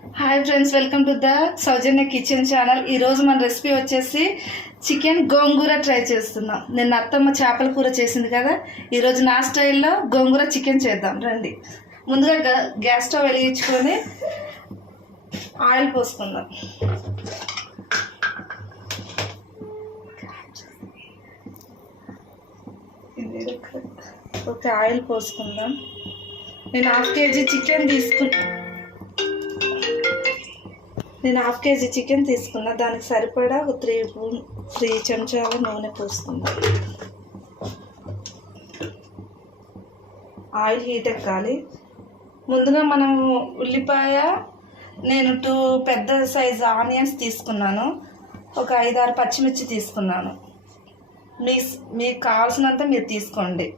Hi friends, welcome to the Soujanya kitchen channel. ఈరోజు మన recipe వచ్చేసి చికెన్ గోంగూర try చేస్తున్నాం. నిన్న అత్తమ్మ చేపల కూర చేసింది కదా, ఈరోజు నా స్టైల్లో గోంగూర చికెన్ చేద్దాం రండి. ముందుగా గ్యాస్ స్టవ్ వెలిగించుకొని ఆయిల్ పోసుకుందాం. ఓకే, ఆయిల్ పోసుకుందాం. నేను హాఫ్ కేజీ చికెన్ తీసుకున్నా. దానికి సరిపడా ఒక 3 చెంచాల నూనె పోసుకుందాం. ఆయిల్ హీట్ ఎక్కాలి. ముందుగా మనం ఉల్లిపాయ, నేను 2 పెద్ద సైజు ఆనియన్స్ తీసుకున్నాను, ఒక 5-6 పచ్చిమిర్చి తీసుకున్నాను. మీకు కావాల్సినంత మీరు తీసుకోండి.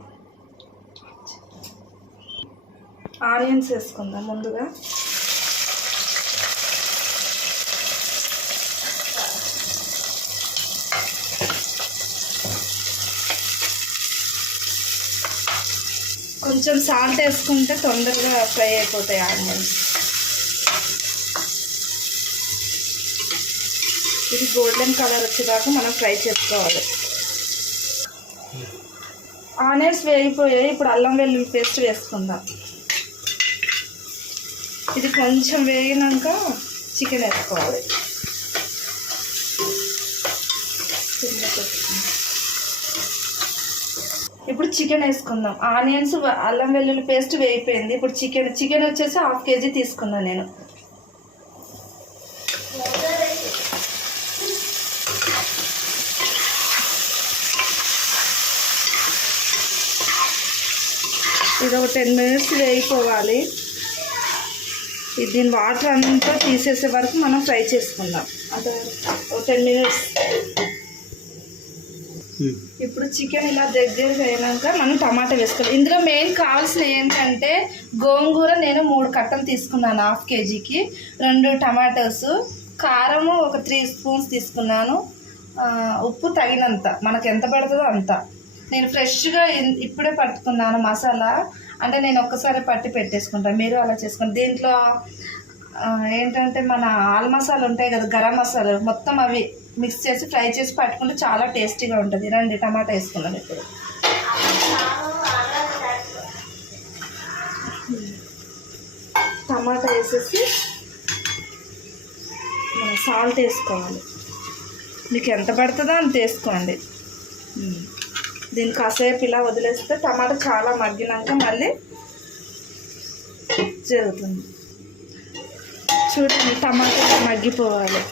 ఆనియన్స్ వేసుకుందాం. ముందుగా కొంచెం సాల్ట్ వేసుకుంటే తొందరగా ఫ్రై అయిపోతాయి ఆనియన్స్. ఇది గోల్డెన్ కలర్ వచ్చేదాకా మనం ఫ్రై చేసుకోవాలి. ఆనియన్స్ వేగిపోయాయి. ఇప్పుడు అల్లం వెల్లుల్లి పేస్ట్ వేసుకుందాం. ఇది కొంచెం వేగినాక చికెన్ వేసుకోవాలి. ఇప్పుడు చికెన్ వేసుకుందాం. ఆనియన్స్, అల్లం వెల్లుల్లి పేస్ట్ వేగిపోయింది. ఇప్పుడు చికెన్ వచ్చేసి 1/2 కేజీ తీసుకున్నాను నేను. ఇది ఒక 10 మినిట్స్ వేగిపోవాలి. దీని వాటర్ అంతా తీసేసే వరకు మనం ఫ్రై చేసుకుందాం. అదే ఒక 10 మినిట్స్. ఇప్పుడు చికెన్ ఇలా దగ్గరికి అయినాక మనం టమాటా వేసుకోవాలి. ఇందులో మెయిన్ కావాల్సిన ఏంటంటే గోంగూర నేను 3 కట్టలు తీసుకున్నాను 1/2 కేజీకి. 2 టమాటోస్, కారము ఒక 3 స్పూన్స్ తీసుకున్నాను, ఉప్పు తగినంత, మనకు ఎంత పడుతుందో అంత. నేను ఫ్రెష్గా ఇప్పుడే పట్టుకున్నాను మసాలా, అంటే నేను ఒక్కసారి పట్టి పెట్టేసుకుంటాను, మీరు అలా చేసుకోండి. దీంట్లో ఏంటంటే మన ఆల్ మసాలా ఉంటాయి కదా, గరం మసాలా, మొత్తం అవి మిక్స్ చేసి ఫ్రై చేసి పట్టుకుంటే చాలా టేస్టీగా ఉంటుంది. రండి, టమాటా వేసుకున్నాను. ఇప్పుడు టమాటా వేసేసి మనం సాల్ట్ వేసుకోవాలి. మీకు ఎంత పడుతుందో అంత వేసుకోండి. దీన్ని కాసేపు ఇలా వదిలేస్తే టమాటా చాలా మగ్గినాక మళ్ళీ జరుగుతుంది. చూడండి, టమాటా మగ్గిపోవాలి.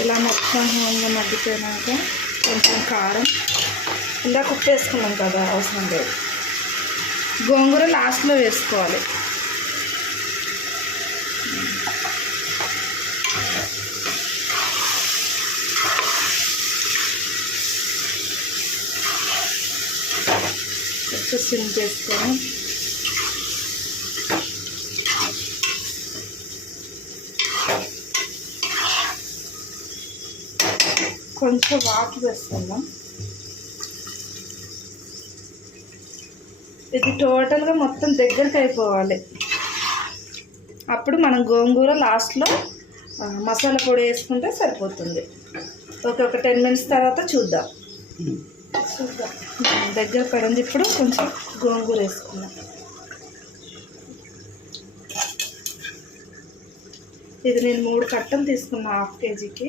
ఇలా మొత్తం హోమ్గా మగ్గిపోయినాక కొంచెం కారం, ఇందాక ఉప్పు వేసుకున్నాం కదా, అవసరం లేదు. గోంగూర లాస్ట్లో వేసుకోవాలి. సిమ్ చేసుకొని కొంచెం వాటర్ వేసుకుందాం. ఇది టోటల్గా మొత్తం దగ్గరికి అయిపోవాలి. అప్పుడు మనం గోంగూర లాస్ట్లో మసాలా పొడి వేసుకుంటే సరిపోతుంది. ఒక 10 మినిట్స్ తర్వాత చూద్దాం. దగ్గర పడింది. ఇప్పుడు కొంచెం గోంగూర వేసుకున్నాం. ఇది నేను 3 కట్టలు తీసుకున్నా 1/2 కేజీకి.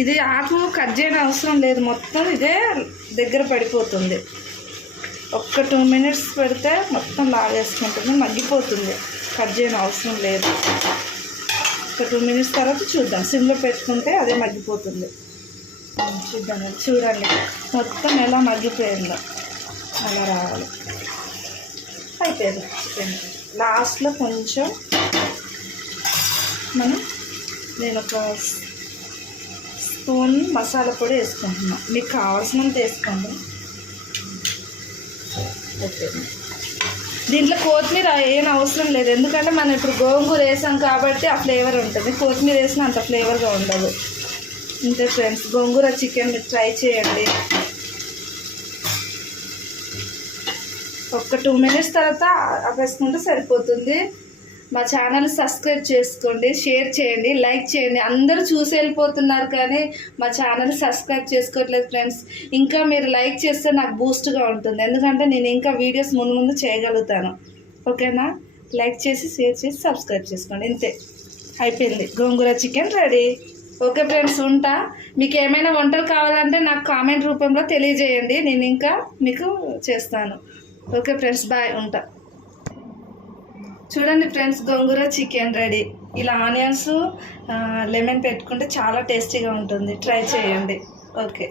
ఇది ఆకు కట్ చేయడం అవసరం లేదు, మొత్తం ఇదే దగ్గర పడిపోతుంది. ఒక్క 2 మినిట్స్ పెడితే మొత్తం లాగేసుకుంటుంది, మగ్గిపోతుంది. కట్ చేయడం అవసరం లేదు. ఒక 2 మినిట్స్ తర్వాత చూద్దాం. సిమ్లో పెట్టుకుంటే అదే మగ్గిపోతుంది. చూద్దాం. చూడండి మొత్తం ఎలా మగ్గిపోయిందో, అలా రావాలి. అయిపోయింది చికెన్. లాస్ట్లో కొంచెం నేను ఒక స్పూన్ మసాలా పొడి వేసుకుంటున్నాను. మీకు కావాల్సినంత వేసుకోండి. ఓకే, దీంట్లో కొత్తిమీర ఏం అవసరం లేదు, ఎందుకంటే మనం ఇప్పుడు గోంగూర వేసాం కాబట్టి ఆ ఫ్లేవర్ ఉంటుంది. కొత్తిమీర వేసినా అంత ఫ్లేవర్గా ఉండదు. ఇంతే ఫ్రెండ్స్, గోంగూర చికెన్ మీరు ట్రై చేయండి. ఒక 2 minutes తర్వాత ఆపేసుకుంటే సరిపోతుంది. మా ఛానల్ సబ్స్క్రైబ్ చేసుకోండి, షేర్ చేయండి, లైక్ చేయండి. అందరూ చూసి వెళ్ళిపోతున్నారు కానీ మా ఛానల్ సబ్స్క్రైబ్ చేసుకోవట్లేదు ఫ్రెండ్స్. ఇంకా మీరు లైక్ చేస్తే నాకు బూస్ట్గా ఉంటుంది, ఎందుకంటే నేను ఇంకా వీడియోస్ ముందు చేయగలుగుతాను. ఓకేనా? లైక్ చేసి షేర్ చేసి సబ్స్క్రైబ్ చేసుకోండి. ఇంతే, అయిపోయింది. గోంగూర చికెన్ రెడీ. ఓకే ఫ్రెండ్స్, ఉంటా. మీకు ఏమైనా వంటలు కావాలంటే నాకు కామెంట్ రూపంలో తెలియజేయండి, నేను ఇంకా మీకు చేస్తాను. ఓకే ఫ్రెండ్స్, బాయ్, ఉంటా. చూడండి ఫ్రెండ్స్, గోంగూర చికెన్ రెడీ. ఇలా ఆనియన్స్ లెమన్ పెట్టుకుంటే చాలా టేస్టీగా ఉంటుంది, ట్రై చేయండి. ఓకే.